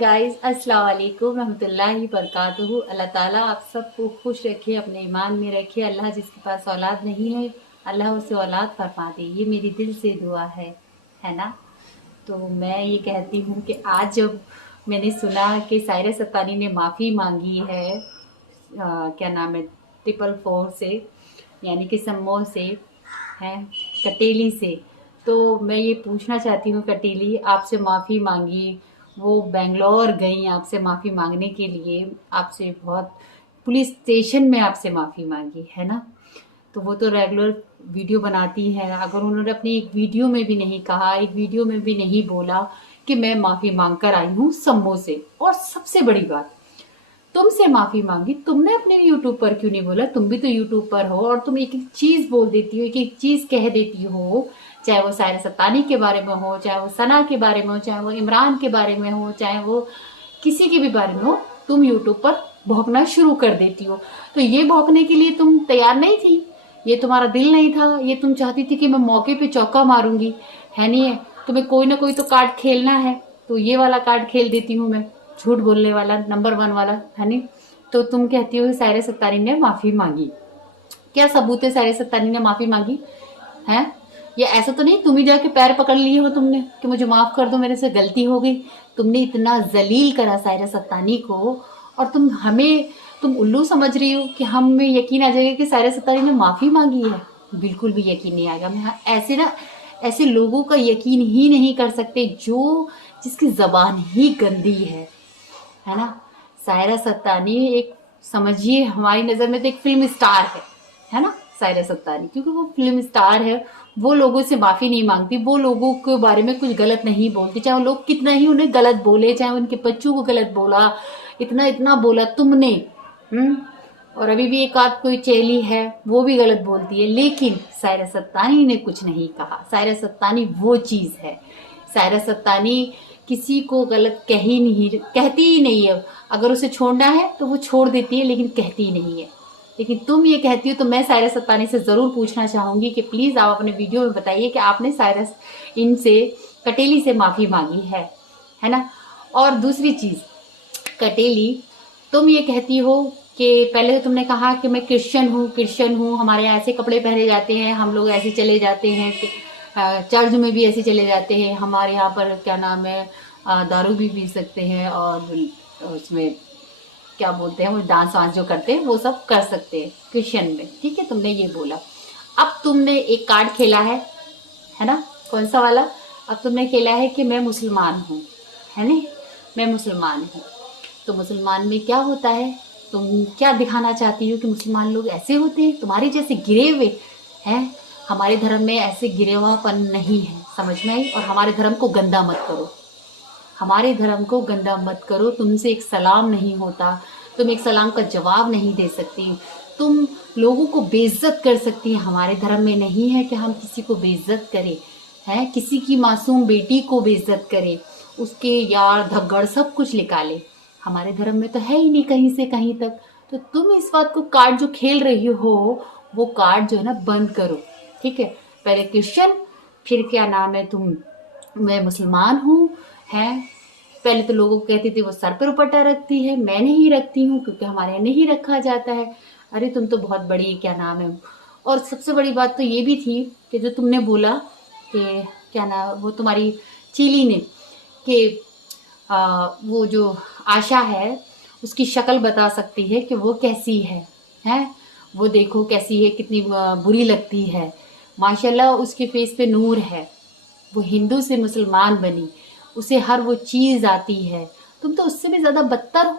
Guys, अस्सलाम वालेकुम रहमतुल्लाहि बरकातुहू। अल्लाह ताला आप सबको खुश रखे, अपने ईमान में रखे। अल्लाह जिसके पास औलाद नहीं है, अल्लाह उसे औलाद फरमा दे। ये मेरी दिल से दुआ है ना। तो मैं ये कहती हूँ कि आज जब मैंने सुना कि सायरा सत्तानी ने माफ़ी मांगी है, क्या नाम है, 444 से, यानी कि सम्मो से, है कटेली से। तो मैं ये पूछना चाहती हूँ, कटेली आपसे माफ़ी मांगी, वो बेंगलोर गई आपसे माफ़ी मांगने के लिए, आपसे बहुत पुलिस स्टेशन में आपसे माफ़ी मांगी है ना। तो वो तो रेगुलर वीडियो बनाती हैं। अगर उन्होंने अपनी एक वीडियो में भी नहीं कहा, एक वीडियो में भी नहीं बोला कि मैं माफ़ी मांग कर आई हूँ सम्मो से, और सबसे बड़ी बात, तुमसे माफी मांगी, तुमने अपने यूट्यूब पर क्यों नहीं बोला? तुम भी तो यूट्यूब पर हो और तुम एक एक चीज बोल देती हो, एक एक चीज कह देती हो, चाहे वो सायरा सत्तानी के बारे में हो, चाहे वो सना के बारे में हो, चाहे वो इमरान के बारे में हो, चाहे वो किसी के भी बारे में हो, तुम यूट्यूब पर भौंकना शुरू कर देती हो। तो ये भौंकने के लिए तुम तैयार नहीं थी, ये तुम्हारा दिल नहीं था, ये तुम चाहती थी कि मैं मौके पे चौका मारूंगी, है नहीं है? तुम्हें कोई ना कोई तो कार्ड खेलना है, तो ये वाला कार्ड खेल देती हूँ मैं, झूठ बोलने वाला, नंबर 1 वाला, है नहीं। तो तुम कहती हो सायरा सत्तानी ने माफी मांगी, क्या सबूत है सायरा सत्तानी ने माफी मांगी है? या ऐसा तो नहीं तुम ही जाके पैर पकड़ लिए हो तुमने कि मुझे माफ कर दो, मेरे से गलती हो गई? तुमने इतना जलील करा सायरा सत्तानी को, और तुम उल्लू समझ रही हो कि हमें यकीन आ जाएगा कि सायरा सत्तानी ने माफी मांगी है? बिल्कुल भी यकीन नहीं आएगा। मैं ऐसे लोगों का यकीन ही नहीं कर सकते जो जिसकी जबान ही गंदी है ना। सायरा सत्तानी एक, समझिए हमारी नज़र में तो एक फिल्म स्टार है ना सायरा सत्तानी, क्योंकि वो फिल्म स्टार है। वो लोगों से माफ़ी नहीं मांगती, वो लोगों के बारे में कुछ गलत नहीं बोलती, चाहे वो लोग कितना ही उन्हें गलत बोले, चाहे उनके बच्चों को गलत बोला, इतना इतना बोला तुमने। और अभी भी एक आध कोई चेली है वो भी गलत बोलती है, लेकिन सायरा सत्तानी ने कुछ नहीं कहा। सायरा सत्तानी वो चीज़ है। सायरा सत्तानी किसी को गलत कहती ही नहीं है। अगर उसे छोड़ना है तो वो छोड़ देती है, लेकिन कहती ही नहीं है। लेकिन तुम ये कहती हो, तो मैं सायरा सत्तानी से ज़रूर पूछना चाहूँगी कि प्लीज़ आप अपने वीडियो में बताइए कि आपने सायरा इनसे, कटेली से माफ़ी मांगी है ना। और दूसरी चीज़, कटेली, तुम ये कहती हो कि पहले तो तुमने कहा कि मैं क्रिश्चियन हूँ, हमारे यहाँ ऐसे कपड़े पहने जाते हैं, हम लोग ऐसे चले जाते हैं, चर्च में भी ऐसे चले जाते हैं, हमारे यहाँ पर क्या नाम है, दारू भी पी सकते हैं, और उसमें क्या बोलते हैं, वो डांस वांस जो करते हैं वो सब कर सकते हैं क्रिश्चियन में, ठीक है, तुमने ये बोला। अब तुमने एक कार्ड खेला है ना, कौन सा वाला? अब तुमने खेला है कि मैं मुसलमान हूँ, है नहीं, मैं मुसलमान हूँ। तो मुसलमान में क्या होता है? तुम क्या दिखाना चाहती हो कि मुसलमान लोग ऐसे होते हैं तुम्हारे जैसे गिरे हुए हैं? हमारे धर्म में ऐसे गिरेवापन नहीं है, समझ में आई? और हमारे धर्म को गंदा मत करो, हमारे धर्म को गंदा मत करो। तुमसे एक सलाम नहीं होता, तुम एक सलाम का जवाब नहीं दे सकती, तुम लोगों को बेइज्जत कर सकती हैं। हमारे धर्म में नहीं है कि हम किसी को बेइज्जत करें, है किसी की मासूम बेटी को बेइज्जत करें, उसके यार धगड़ सब कुछ निकाले। हमारे धर्म में तो है ही नहीं कहीं से कहीं तक। तो तुम इस बात को, कार्ड जो खेल रही हो, वो कार्ड जो है ना बंद करो, ठीक है। पहले क्रिश्चियन, फिर क्या नाम है तुम, मैं मुसलमान हूँ, है। पहले तो लोगों को कहती थी वो सर पर दुपट्टा रखती है, मैं नहीं रखती हूँ क्योंकि हमारे यहाँ नहीं रखा जाता है। अरे तुम तो बहुत बड़ी, क्या नाम है। और सबसे बड़ी बात तो ये भी थी कि जो तुमने बोला कि क्या नाम, वो तुम्हारी चीली ने, कि वो जो आशा है उसकी शक्ल बता सकती है कि वो कैसी है। वो देखो कैसी है, कितनी बुरी लगती है, माशाल्लाह उसके फेस पे नूर है। वो हिंदू से मुसलमान बनी, उसे हर वो चीज़ आती है, तुम तो उससे भी ज़्यादा बदतर हो,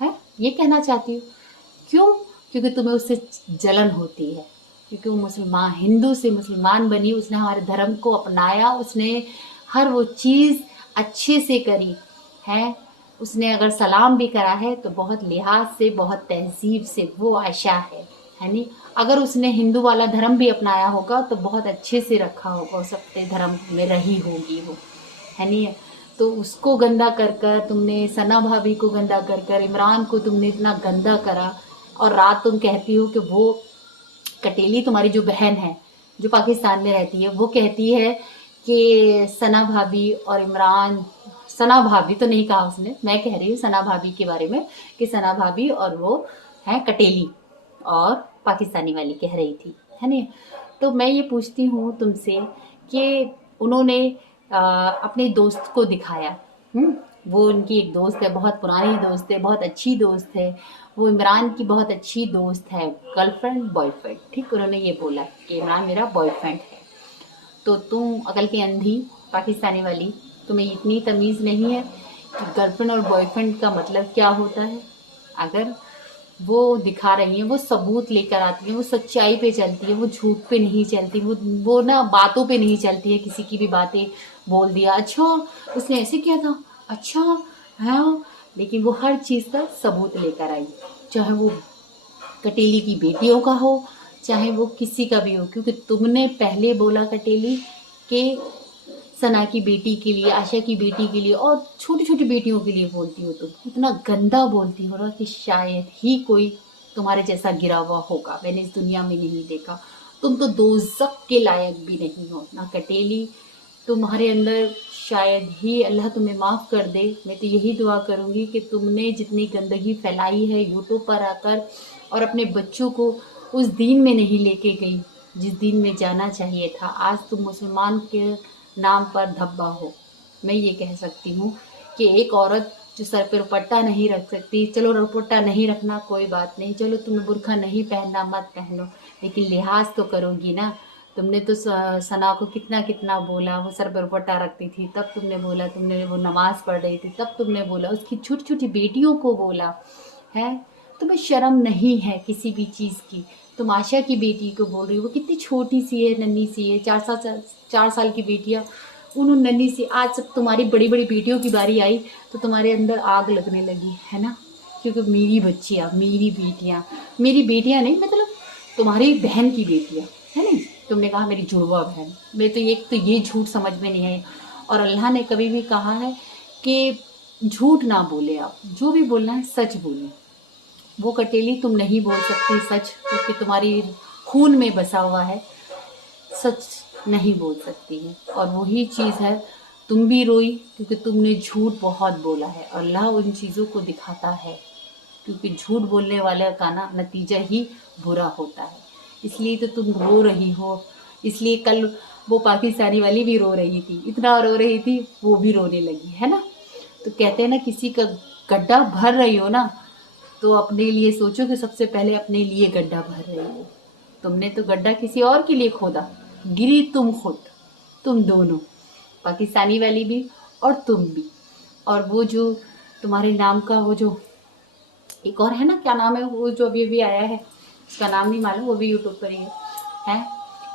है ये कहना चाहती हो? क्यों? क्योंकि तुम्हें उससे जलन होती है, क्योंकि वो मुसलमान, हिंदू से मुसलमान बनी, उसने हमारे धर्म को अपनाया, उसने हर वो चीज़ अच्छे से करी है। उसने अगर सलाम भी करा है तो बहुत लिहाज से, बहुत तहजीब से, वो आयशा है नहीं। अगर उसने हिंदू वाला धर्म भी अपनाया होगा तो बहुत अच्छे से रखा होगा, उस अपने धर्म में रही होगी वो, है नहीं। तो उसको गंदा कर कर तुमने, सना भाभी को गंदा कर कर, इमरान को तुमने इतना गंदा करा, और रात तुम कहती हो कि वो कटेली, तुम्हारी जो बहन है जो पाकिस्तान में रहती है, वो कहती है कि सना भाभी और इमरान सना भाभी तो नहीं कहा उसने, मैं कह रही हूँ सना भाभी के बारे में कि सना भाभी और वो है कटेली और पाकिस्तानी वाली कह रही थी, है ना। तो मैं ये पूछती हूँ तुमसे कि उन्होंने अपने दोस्त को दिखाया। वो उनकी एक दोस्त है, बहुत पुरानी दोस्त है, बहुत अच्छी दोस्त है। वो इमरान की बहुत अच्छी दोस्त है, गर्लफ्रेंड बॉयफ्रेंड, ठीक। उन्होंने ये बोला कि इमरान मेरा बॉयफ्रेंड है। तो तुम अकल की अंधी पाकिस्तानी वाली, तुम्हें इतनी तमीज़ नहीं है कि गर्लफ्रेंड और बॉयफ्रेंड का मतलब क्या होता है। अगर वो दिखा रही है, वो सबूत लेकर आती है, वो सच्चाई पे चलती है, वो झूठ पे नहीं चलती, वो ना बातों पे नहीं चलती है। किसी की भी बातें बोल दिया, अच्छा उसने ऐसे किया था, अच्छा हाँ, लेकिन वो हर चीज़ का सबूत लेकर आई, चाहे वो कटेली की बेटियों का हो, चाहे वो किसी का भी हो। क्योंकि तुमने पहले बोला कटेली कि सना की बेटी के लिए, आशा की बेटी के लिए और छोटी छोटी बेटियों के लिए बोलती हो। तुम इतना गंदा बोलती हो ना कि शायद ही कोई तुम्हारे जैसा गिरा हुआ होगा, मैंने इस दुनिया में नहीं देखा। तुम तो दोज़ख के लायक भी नहीं हो ना कटेली। तुम्हारे अंदर शायद ही अल्लाह तुम्हें माफ़ कर दे। मैं तो यही दुआ करूँगी कि तुमने जितनी गंदगी फैलाई है यूट्यूब पर आकर और अपने बच्चों को उस दीन में नहीं लेके गई जिस दीन में जाना चाहिए था, आज तुम मुसलमान के नाम पर धब्बा हो। मैं ये कह सकती हूँ कि एक औरत जो सर पे दुपट्टा नहीं रख सकती, चलो दुपट्टा नहीं रखना कोई बात नहीं, चलो तुम्हें बुर्खा नहीं पहनना मत पहनो, लेकिन लिहाज तो करोगी ना। तुमने तो सना को कितना कितना बोला, वो सर पर दुपट्टा रखती थी तब तुमने बोला, तुमने वो नमाज पढ़ रही थी तब तुमने बोला, उसकी छोटी छोटी बेटियों को बोला है। तुम्हें शर्म नहीं है किसी भी चीज़ की। तुम आशा की बेटी को बोल रही हो, वो कितनी छोटी सी है, नन्ही सी है, 4 साल की बेटियाँ, उन नन्ही सी। आज जब तुम्हारी बड़ी बड़ी बेटियों की बारी आई तो तुम्हारे अंदर आग लगने लगी है ना, क्योंकि मेरी बच्चियाँ, मेरी बेटियाँ नहीं, मतलब तुम्हारी बहन की बेटियाँ, है नहीं। तुमने कहा मेरी जुड़वा बहन, मैं तो ये झूठ समझ में नहीं आई। और अल्लाह ने कभी भी कहा है कि झूठ ना बोले, आप जो भी बोलना है सच बोले। वो कटेली तुम नहीं बोल सकती सच, क्योंकि तुम्हारी खून में बसा हुआ है, सच नहीं बोल सकती है। और वही चीज़ है, तुम भी रोई क्योंकि तुमने झूठ बहुत बोला है। अल्लाह उन चीज़ों को दिखाता है, क्योंकि झूठ बोलने वाले का ना नतीजा ही बुरा होता है। इसलिए तो तुम रो रही हो, इसलिए कल वो पाकिस्तानी वाली भी रो रही थी, इतना रो रही थी वो भी रोने लगी, है ना। तो कहते हैं ना, किसी का गड्ढा भर रही हो ना तो अपने लिए सोचो कि सबसे पहले अपने लिए गड्ढा भर रही हो। तुमने तो गड्ढा किसी और के लिए खोदा, गिरी तुम खुद, तुम दोनों, पाकिस्तानी वाली भी और तुम भी। और वो जो तुम्हारे नाम का वो जो एक और है ना, क्या नाम है वो जो अभी अभी आया है, उसका नाम नहीं मालूम, वो भी यूट्यूब पर ही है,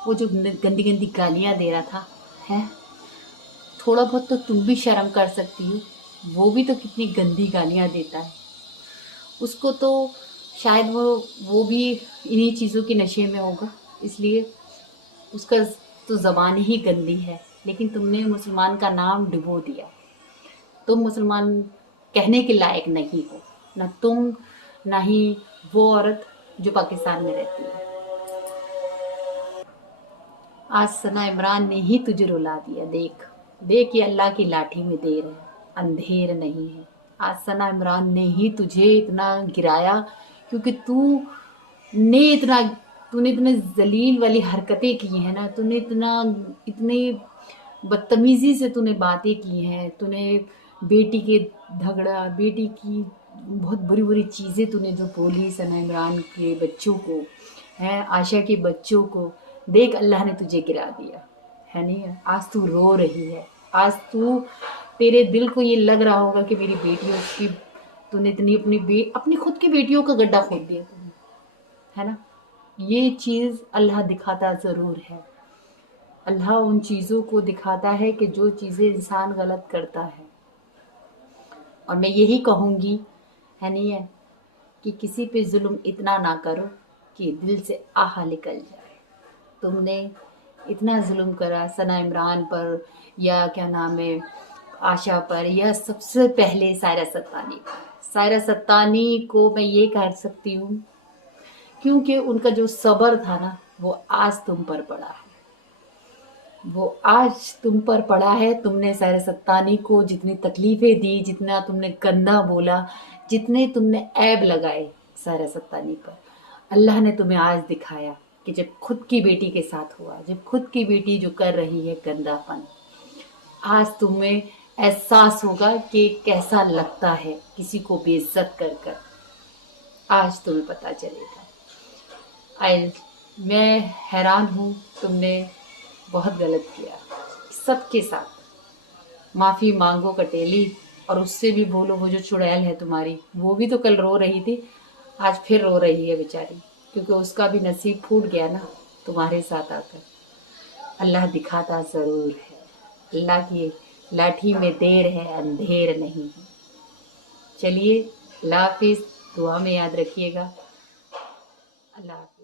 वो जो गंदी गंदी गालियाँ दे रहा था है। थोड़ा बहुत तो तुम भी शर्म कर सकती हो, वो भी तो कितनी गंदी गालियाँ देता है। उसको तो शायद वो भी इन्हीं चीज़ों के नशे में होगा, इसलिए उसका तो ज़बान ही गंदी है। लेकिन तुमने मुसलमान का नाम डुबो दिया। तुम मुसलमान कहने के लायक नहीं हो, ना तुम ना ही वो औरत जो पाकिस्तान में रहती है। आज सना इमरान ने ही तुझे रुला दिया। देख देख, ये अल्लाह की लाठी में देर है, अंधेर नहीं है। आज सना इमरान ने ही तुझे इतना गिराया, क्योंकि तूने इतने जलील वाली हरकतें की हैं ना, तूने इतनी बदतमीजी से तूने बातें की हैं, तूने बेटी के झगड़ा, बेटी की बहुत बुरी बुरी चीज़ें तूने जो बोली सना इमरान के बच्चों को, हैं आशा के बच्चों को। देख अल्लाह ने तुझे गिरा दिया है, नहीं। आज तू रो रही है, आज तेरे दिल को ये लग रहा होगा कि मेरी बेटी, उसकी तूने इतनी अपनी खुद की बेटियों का गड्ढा खोद दिया तूने, है ना। ये चीज़ अल्लाह दिखाता ज़रूर है। अल्लाह उन चीज़ों को दिखाता है कि जो चीज़ें इंसान गलत करता है। और मैं यही कहूँगी, है नहीं है, कि किसी पे जुल्म इतना ना करो कि दिल से आह निकल जाए। तुमने इतना जुल्म करा सना इमरान पर, या क्या नाम है आशा पर, या सबसे पहले सायरा सत्तानी पर। सायरा सत्तानी को मैं ये कह सकती हूँ क्योंकि उनका जो सब्र था ना वो आज तुम पर पड़ा है। वो आज तुम पर पड़ा है। तुमने सारे सत्तानी को जितनी तकलीफें दी, जितना तुमने गंदा बोला, जितने तुमने ऐब लगाए सारे सत्तानी पर, अल्लाह ने तुम्हें आज दिखाया कि जब खुद की बेटी के साथ हुआ, जब खुद की बेटी जो कर रही है गंदापन, आज तुम्हें एहसास होगा कि कैसा लगता है किसी को बेइज्जत कर कर। आज तुम्हें पता चलेगा। आई मैं हैरान हूँ, तुमने बहुत गलत किया सबके साथ। माफ़ी मांगो कटेली, और उससे भी बोलो। वो जो चुड़ैल है तुम्हारी, वो भी तो कल रो रही थी, आज फिर रो रही है बेचारी, क्योंकि उसका भी नसीब फूट गया ना तुम्हारे साथ आकर। अल्लाह दिखाता ज़रूर है। अल्लाह की लाठी में देर है, अंधेर नहीं है। चलिए, अल्लाह हाफिज़। दुआ में याद रखिएगा। अल्लाह हाफिज़।